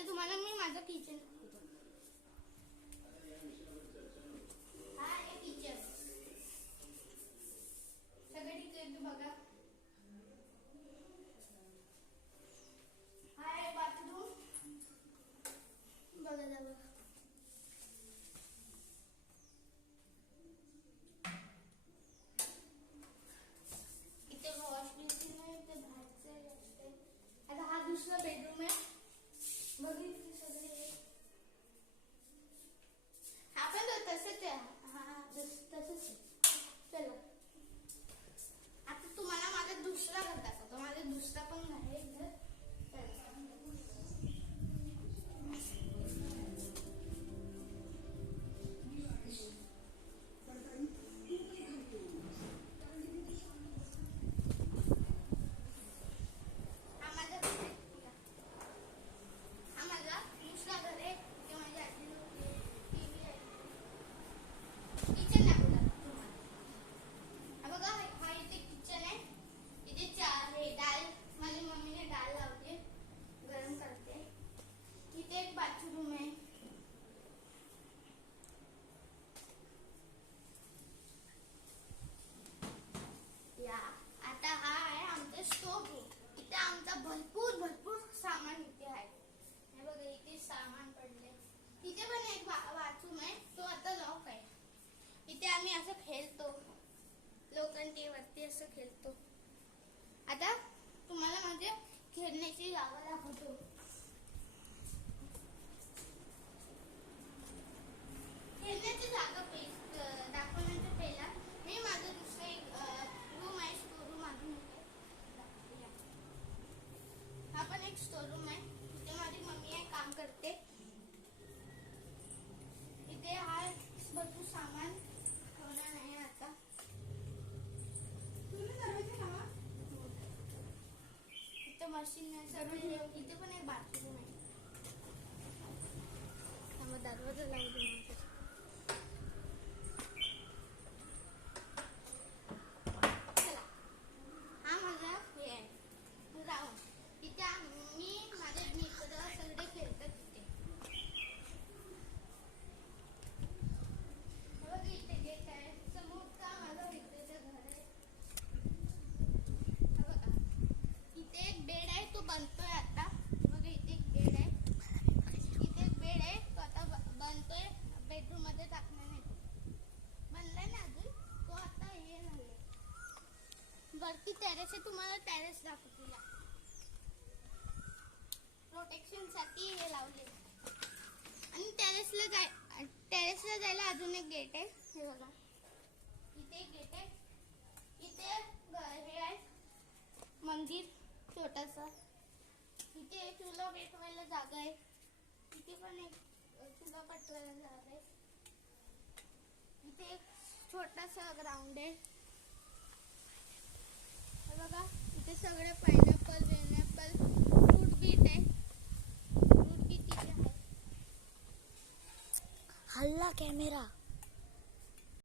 आता तुम्हाला मी माझं किचन सगळं ठीक आहे बघा. हा आहे बाथरूम बघा जावं. इथे वॉश बेसिन आहे, इथे बाहेरचं असते. आता हा दुसरा बेडरूम आहे. बघितली सगळे हा पण तसंच आहे. हा तसंच आहे. चला आता तुम्हाला माझा दुसरा घर दाखवतो. माझा दुसरा पण आहे घर. बाथरूम आहे. या आता हा आहे आमचा स्टोव्ह. इथे आमचा भरपूर सामान इथे आहे. हे बघा इथे सामान पडले. तिथे पण एक बाथरूम आहे. तो आता लॉक आहे. इथे आम्ही असं खेळतो, लोखंडीवरती असं खेळतो. आता तुम्हाला माझ्या खेळण्याची जागा दाखवतो. खेळण्याची जागा दाखवण्याचा पहिला मी माझं दुसरं एक रूम आहे, स्टोर रूम आहे. हा पण एक स्टोर रूम आहे. इथे माझी मम्मी आहे, काम करते. इथे हा भरपूर सामान ठेवणार नाही आता. इथे मशीन आहे सर्व. इथे पण एक बाथरूम आहे. दरवाजा लावून बनतोय आता. बघा इथे एक बेड आहे. इथे एक बेड आहे. तो आता बनतोय. बेडरूम मध्ये टाकणार नाही. बनलाय ना अजून. तो आता हे झाले. वरती टेरेस आहे. तुम्हाला टेरेस दाखवते. प्रोटेक्शन साठी हे लावले. आणि टेरेसला जायला अजून एक गेट आहे. हे बघा इथे एक गेट आहे. इथे हे आहे मंदिर छोटासा. इथे चुला पेटवायला जागा आहे. इथे पण एक चुला पेटवायला जागा आहे. इथे एक छोटासा ग्राउंड आहे. बघा इथे सगळे पायनॅपल फ्रूट बीट आहे. फ्रूट बीट इथे आहे. हल्ला कॅमेरा.